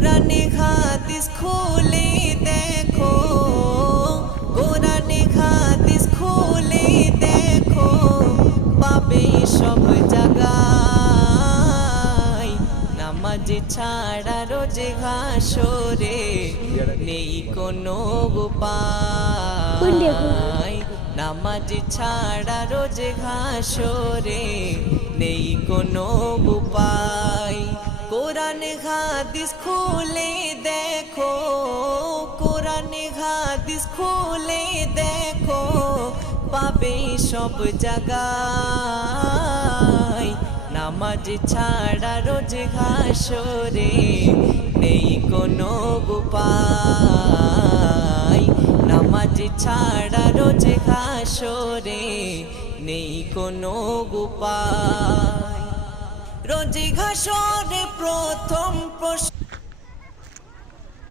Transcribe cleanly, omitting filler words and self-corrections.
কোরআনে হাদিস খুলে দেখো, কোরআনে হাদিস খুলে দেখো, পাবে সব জায়গায়। নামাজ ছাড়া রোজে হাসরে নেই কোনো উপায়। নামাজ ছাড়া রোজে হাসরে নেই কোনো উপায়। কোরআন হাদিস খুলে দেখো, কোরআন হাদিস খুলে দেখো, পাবে সব জায়গায়। নামাজ ছাড়া রোজ হাসরে নেই কোনো উপায়। নামাজ ছাড়া রোজ হাসরে নেই কোনো উপায়। রোজ হাসরে প্রথম প্রশ্ন